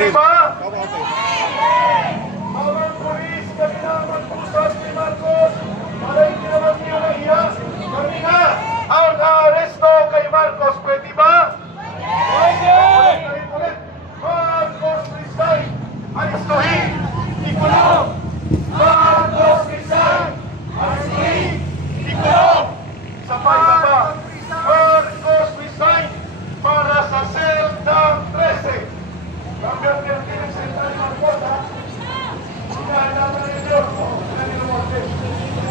Pwede ba? Mga pulis, kami na magpusas ni Marcos para hindi naman niyo nahiya. Kami na ang aresto kay Marcos. Pwede ba? Ulit. Marcos resign. Aristohin. Ikulong. Marcos resign. Aristohin. Ikulong. Sabay. Marcos resign para sa Seldang 13. Hanggang pinagkinig sa Itali Marcos, ha? Sinahalaman ninyo.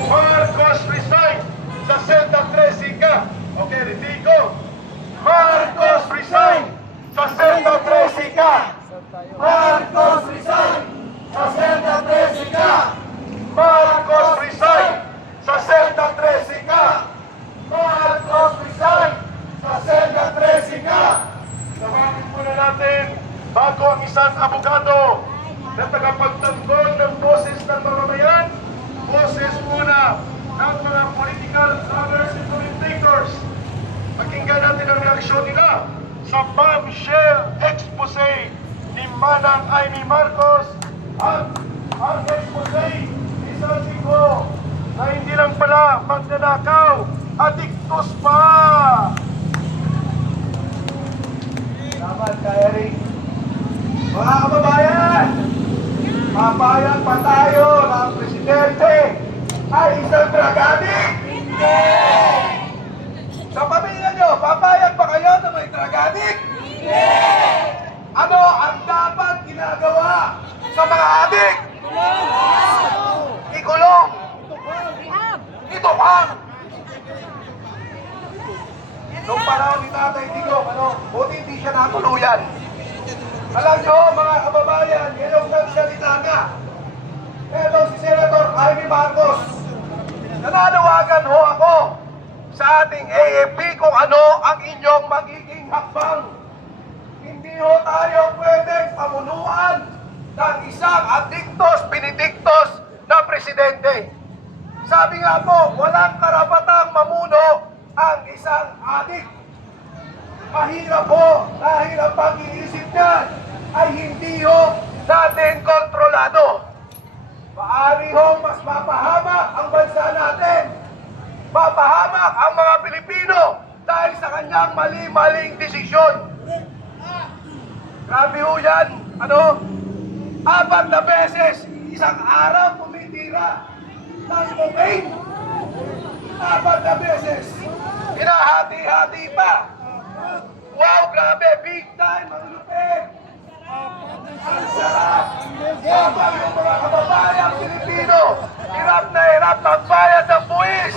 Marcos resign sa Seldang 13 ka. Okay, repeat ko. Marcos resign sa Seldang 13 ka. Marcos resign sa Seldang 13 ka. Marcos resign sa Seldang 13 ka. Marcos resign sa Seldang 13 ka. Tawagin muna natin bago ang isang abogado na tagapagtanggol ng boses ng mamamayan, boses muna ng mga political lovers and commentators. Pakinggan natin ang reaksyon nila sa bombshell expose ni Manang Amy Marcos at ang expose ni Santiago na hindi lang pala magnanakaw, adiktos pa! Salamat, Eric. Mga kababayan, papayag pa tayo na ang presidente ay isang drug addict? Hindi! Sa pamilya nyo, papayag pa kayo na may drug addict? Hindi! Ano ang dapat ginagawa sa mga addict? Ikulong! Itukhang! Noong panahon ni Tatay Digong, buti hindi siya natuluyan. Alam nyo, mga kababayan, ngayong nagsalita ka. Ito si Senator Amy Marcos. Nananawagan ho ako sa ating AFP kung ano ang inyong magiging hakbang. Hindi ho tayo pwedeng pamunuan ng isang adiktos, pinidiktos na presidente. Sabi nga po, walang karapatang mamuno ang isang adik. Mahirap po dahil ang pag-iisip niyan ay hindi ho natin kontrolado. Maaari ho mas mapahamak ang bansa natin. Mapahamak ang mga Pilipino dahil sa kanyang mali-maling desisyon. Grabe ho yan. 4 na beses isang araw tumitira ng cocaine. 4 na beses. Hinahati-hati pa. Wow, grabe. Big time. Malulupit. Ang sarap. Kapag yung mga kababayang Pilipino hirap na hirap magbayad ng buwis.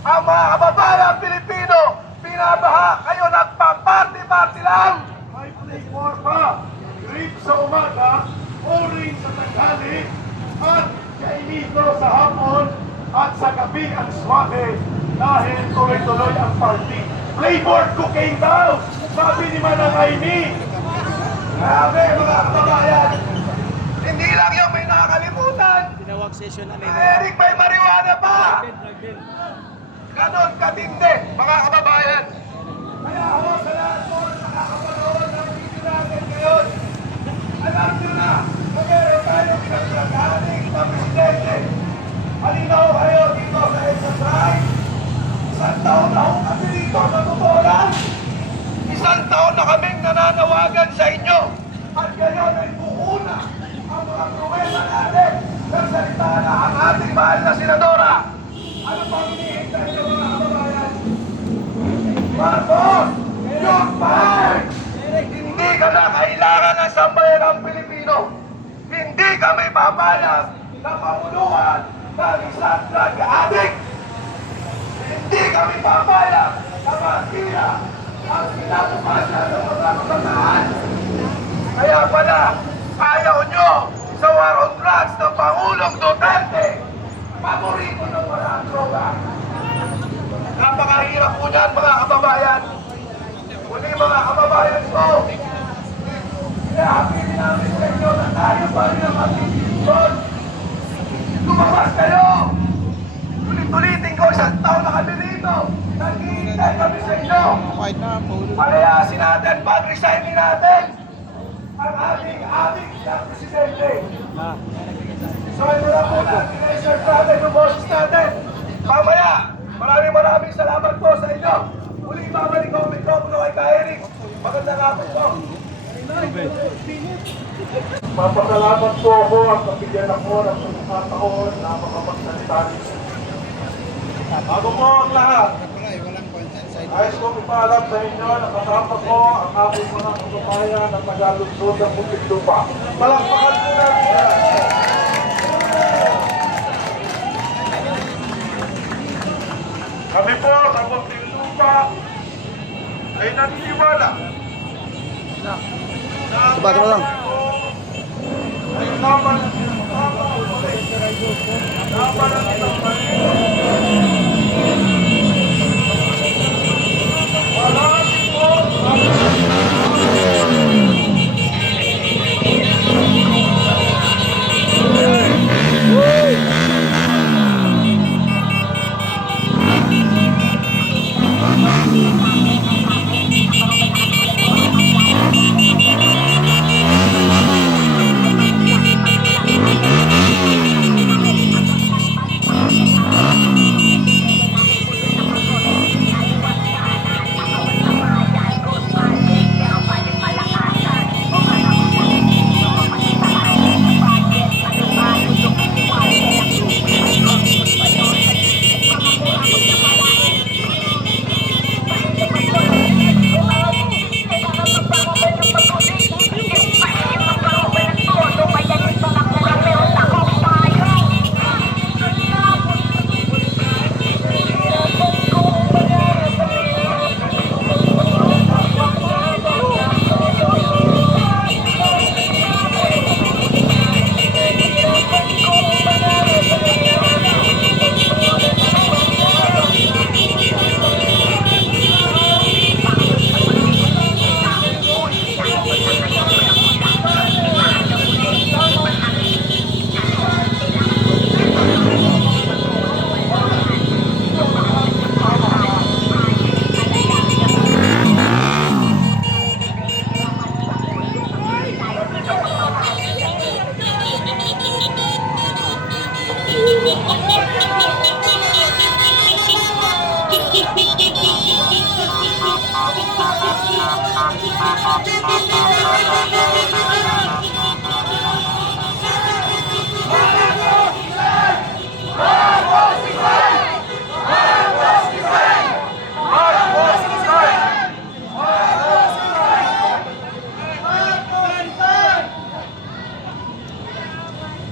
Ang mga kababayang Pilipino binabaha. Kayo nagpa-party-party lang. May flavor pa. Rip sa umaga, orange sa tanghali, at kainito sa hapon, at sa gabi ang suwahe dahil tuloy-tuloy ang party. Flavored cocaine daw! Sabi ni Manang Amy. Grabe mga kababayan. Hindi lang yung may nakakalimutan. Tinawag session na nila. Eric, may marijuana pa! Ganon katindi, mga kababayan. Kaya ako sa lahat po na nakakapanood ng video natin ngayon, alam nyo na, meron tayo pinagplagaling na presidente. Halina ho kayo dito sa exercise. 1 taon na ho kami dito sa totoo lang. 1 taon na kaming nananawagan sa inyo. At ngayon ay buuna ang mga promesa natin. Nagsalita na ang ating mahal na senadora. Ano pang hinihintay nyo mga kababayan? Marcos, you're fired! Hindi ka na kailangan ng sambayanang Pilipino. Hindi kami papayag na pamunuan ng isang drug addict. Hindi kami papayag na masira ang kinabukasan ng mga kabataan. Kaya pala, ayaw nyo sa war on drugs ng Pangulong Duterte. Paborito ng walang droga. Napakahirap po dyan mga kababayan. Muli mga kababayan ko, pinahapili namin sa inyo na tayo pa rin ang mag-iisyon. Lumabas kayo! Tulit-tulitin ko, 1 taon na kami rito. Nag-iintay kami sa inyo. Palayasin natin, pag-resignin natin. ang ating na presidente. So ito na po na, sinesert natin yung boses natin. Mamaya, maraming salamat po sa inyo. Muli babalik ko ang mikropono kay Eric. Magandang hapon po. Mapasalamat po ako at nabigyan ako ng pagkakataon na makapagsalita dito. Bago po ang lahat, ayos ko ipaalam sa inyo na kasama ko ang aking mga kababayan na nagalunsod ng Muntinlupa. Palakpakan po natin yan. Kami po sa Muntinlupa ay naniniwala na ang lang. ay laban ng laban ng isang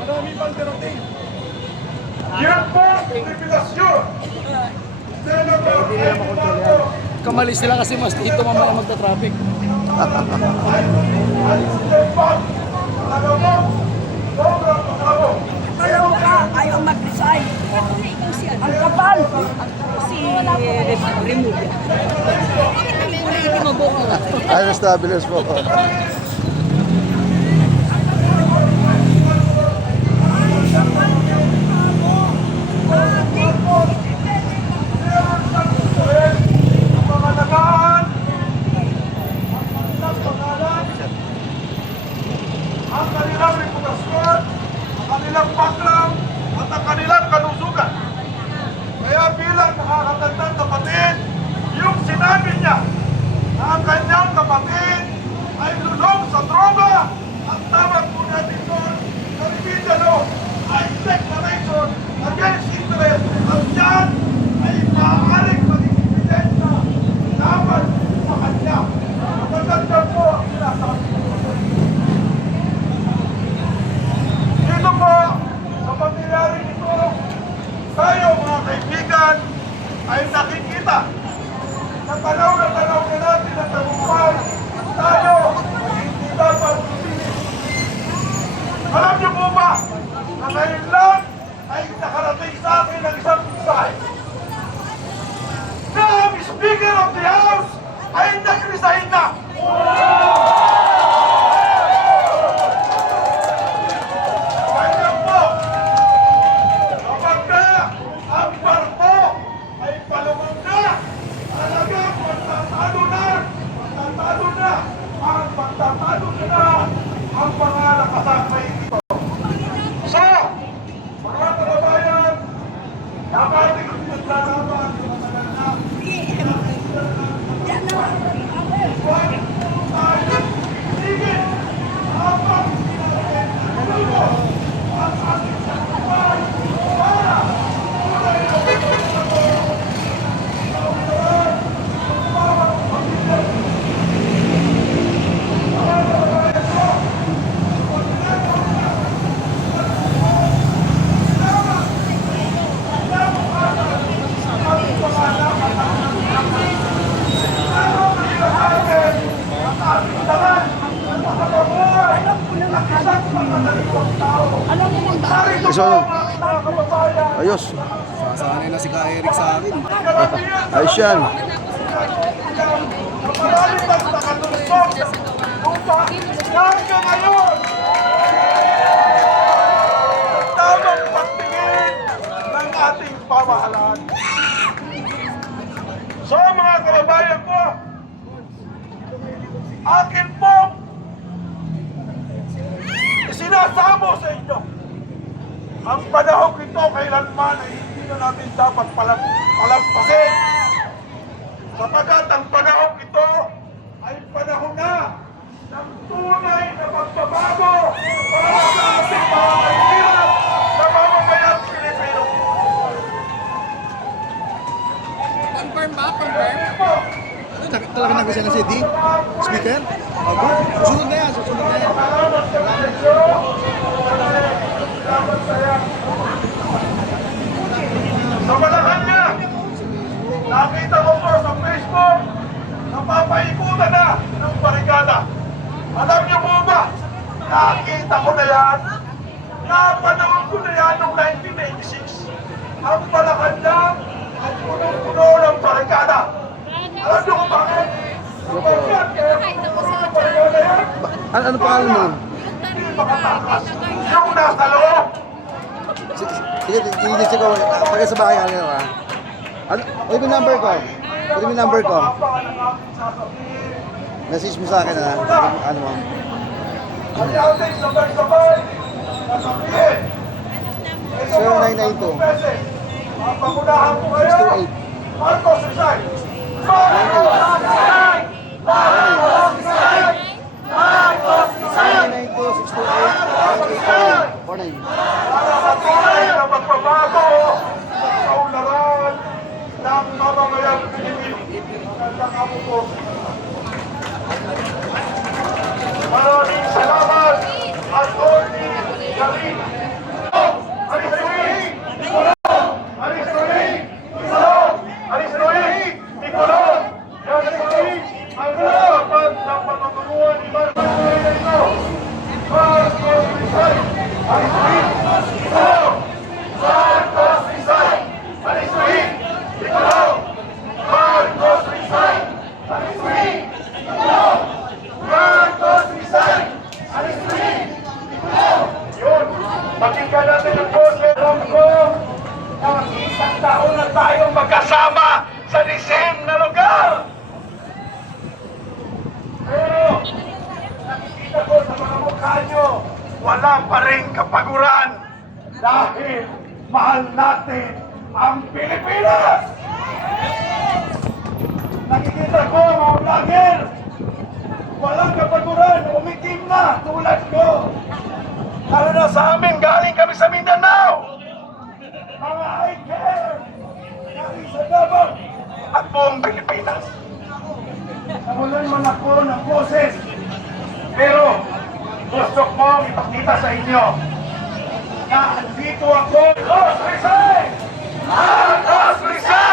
marami pang darating. Yan po ang revelasyon. Kamalis sila kasi mas dito mamaya magta-traffic. Ayaw ka, ayaw mag-resign. Ang kapal. Si Remove. Hindi mo buko. Ay, stabilis po. Ang kanilang reputasyon, ang kanilang background, at ang kanilang kalusugan. Kaya bilang nakakatandang kapatid, yung sinabi niya na ang kanyang kapatid ay lulong sa droga at tawag po natin doon sa Remedial Law ay declaration against interest at yan ay maaaring maging ebidensya laban sa kanya. Magandang po ang sinasabi ko. Dito po, sa pangyayaring ito, tayo mga kaibigan ay nakikita na tanaw na natin ang tagumpay at tayo ay hindi dapat susilit. Alam niyo po ba na ngayon lang ay nakarating sa akin ang isang mensahe na ang Speaker of the House ay nag-resign na. Ganyan po, kapag ang barko ay palumang na, talagang magtatalo na, ang magtatalo na sasakay ito. So, mga kababayan, dapat ito naglalaban sa mga anak. Huwag tayo tigil habang pinagay ang ating sakupan para tunay na pagkakaroon sa unaran ng bawat pamilya. Mga kababayan ko, huwag ginagawa na Ayos. Sasanay na si Ka Eric sa akin. Ayos yan. Marami pang nakatunsok upang hanggang ngayon tamang pagtingin ng ating pamahalaan. So mga kababayan ko, akin po isinasamo sa inyo ang panahon ito kailanman ay hindi na natin dapat palampasin. Sapagkat ang panahon ito ay panahon na ng tunay na pagbabago para sa ating mga mahirap na mamamayang Pilipino. Confirm ba? Confirm? Talaga nag-isa na si D? Speaker? Ako? Susunod na yan, susunod na yan. Sa Malacanang, nakita ko po sa Facebook, napapaikutan na ng barikada. Alam niyo po ba, nakita ko na yan, napanood ko na yan noong 1986. Ang Malacanang ay punong-puno ng barikada. Alam niyo kung bakit? Sapagkat mga barikada yan, Ano pangalan mo? hindi makatakas yung nasa loob. Sige, inisip ko. Pagka sa bahay, ano ka? Ano? Uy, yung number ko. Uy, yung number ko. Message mo sa akin, ha? Ano mo? At ating sabay-sabay nasabihin. 0992. Ang pangunahan ko kayo, 628. Marcos Rizal. Marcos Rizal! Marcos Rizal! Marcos Rizal! 0992-628-989. Para sa tunay na pagbabago sa ularan ng mamamayang Pilipino. Magandang amo po. Maraming salamat, Atty. Garin. Arisui! Arisui! Arisui! Nicolon! Arisui! Ang dapat ng patutunguhan ni Marcos Rizal. Marcos Rizal! Arisui! Nicolon! Marcos Rizal! Arisui! Nicolon! Marcos Rizal! Arisui! Nicolon! Marcos Rizal! Arisui! Nicolon! Yun! Pakinggan natin ang boses ko na isang taon na tayong magkasama sa lisim na lugar. Pero nakikita ko sa mga mukha nyo, wala pa rin kapaguran dahil mahal natin ang Pilipinas. Nakikita ko mga vlogger, walang kapaguran, umitim na tulad ko. Lalo na sa amin, galing kami sa Mindanao. Mga I care, galing sa Davao at buong Pilipinas. Namulan man ako ng boses, pero gusto kong ipakita sa inyo na andito ako. Marcos Rizal! Marcos Rizal!